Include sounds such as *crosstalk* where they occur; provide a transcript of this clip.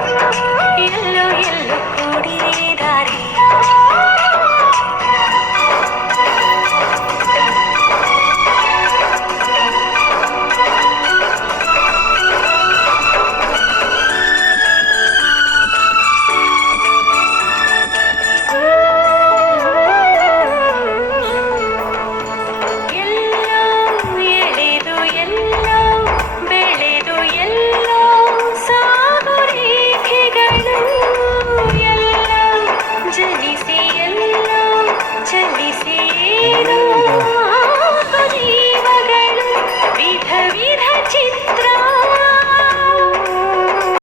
Thank *laughs* you.